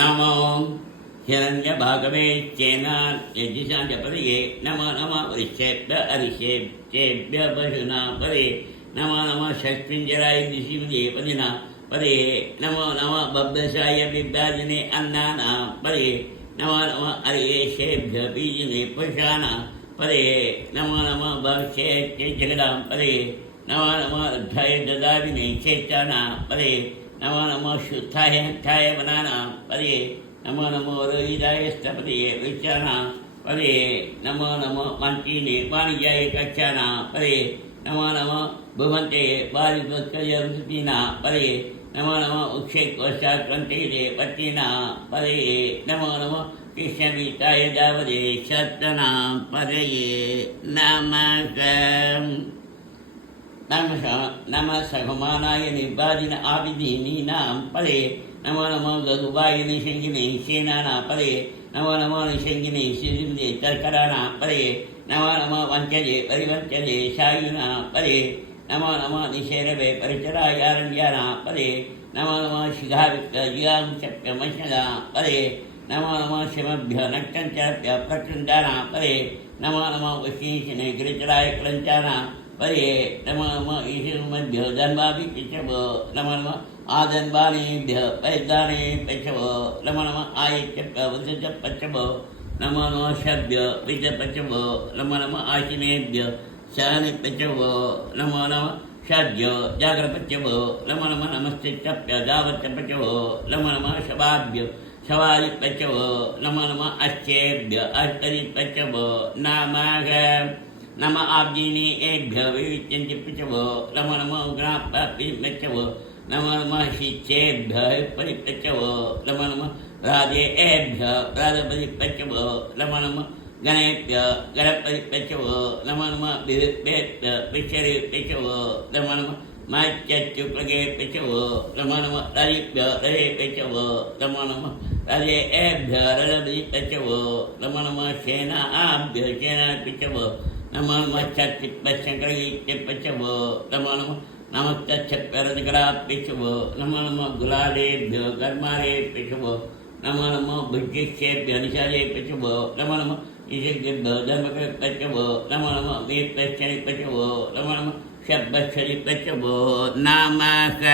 नमो हिरण्यभागवे यज्ञशांजपदये नमो नमः वृक्षेभ्य अरिषेभ्येभ्य पशुना पदे नमो नमः षट्पिञ्जराय दिशिमदे पदिना पदे नमो नमः बब्बसाय विभ्याजने अन्नाना पदे नमो नमः अरियेषेभ्य बीजने पशाना पदे नमो नमः भविष्ये जगदां पदे नमो नमः अध्याय ददाविने चेताना पदे नमो नमः शुद्धाय हठाय वनाना पदे नमो नमो रोहिदाय स्थपदे विचाना पदे नमो नमो मंत्रिणे वाणिज्याय कच्छाना पदे नमो नमः भुवन्ते वारिपत्कयवृत्तिना पदे नमो नमः उक्षेकोशाक्रन्ते पत्तिना पदे नमो नमः कृष्णवीताय दावदे सत्तना पदये नमः नमः सघमानाय निर्बाधिन आविधीनीनां पदे नमो नमो गगुबाय निषङ्गिने सेनाना पदे नमो नमो निषङ्गिने शिशिन्दे तर्कराना पदे नमो नमो वञ्चये परिवञ्चये सायुना पदे नमो नमो निषेरवे परिचरायारण्याना पदे नमो नमः शिखाविक्जिगां शक्यमशना पदे नमो नमः शिवभ्य नक्षञ्चरभ्य प्रचण्डाना पदे नमो नमः उष्णीषिने गिरिचराय क्लञ्चाना पदे नमो नमः ईश्वरमभ्यो धन्वाभि पिचवो नमो नमः आधन्वानेभ्य पैदाने पचवो नमो नमः आयित्यभ्य वसुज पचवो नमो नमः शभ्य विज पचवो नमो नमः आशिनेभ्य सहनि पचवो नमो नमः षड्य जागरपचवो नमो नमः नमस्तिष्ठभ्य दावत्य पचवो नमो नमः शवाभ्य शवादि पचवो नमो नमः अश्चेभ्य अष्टरि पचवो नमः नमः आब्जीनि एभ्य विविच्यन्ति पचवो नमो नमः उग्रापि पचवो नमो नमः शिचेभ्य परिपचवो नमो नमः राधे एभ्य राधपति पचवो नमो नमः गणेभ्य गणपति पचवो नमो नमः विभेभ्य पिचरे पचवो नमो नमः माच्युक्लगे पचवो नमो नमः ररिभ्य रहे पचवो नमो नमः रजे एभ्य रलपति पचवो नमो नमः सेनाभ्य सेना पचवो नमो नमः चत्तिपशङ्करगीत्य पचवो नमो नमः नमस्तच्छप्यरदगरा पिचवो नमो नमः गुलालेभ्यो कर्मारे पिचवो नमो नमः भुज्येभ्य निशाले पिचवो नमो नमः ईशेभ्यो धर्मकर पचवो नमो नमः वीरपश्चनि पचवो नमो नमः शब्दश्चरि पचवो नमः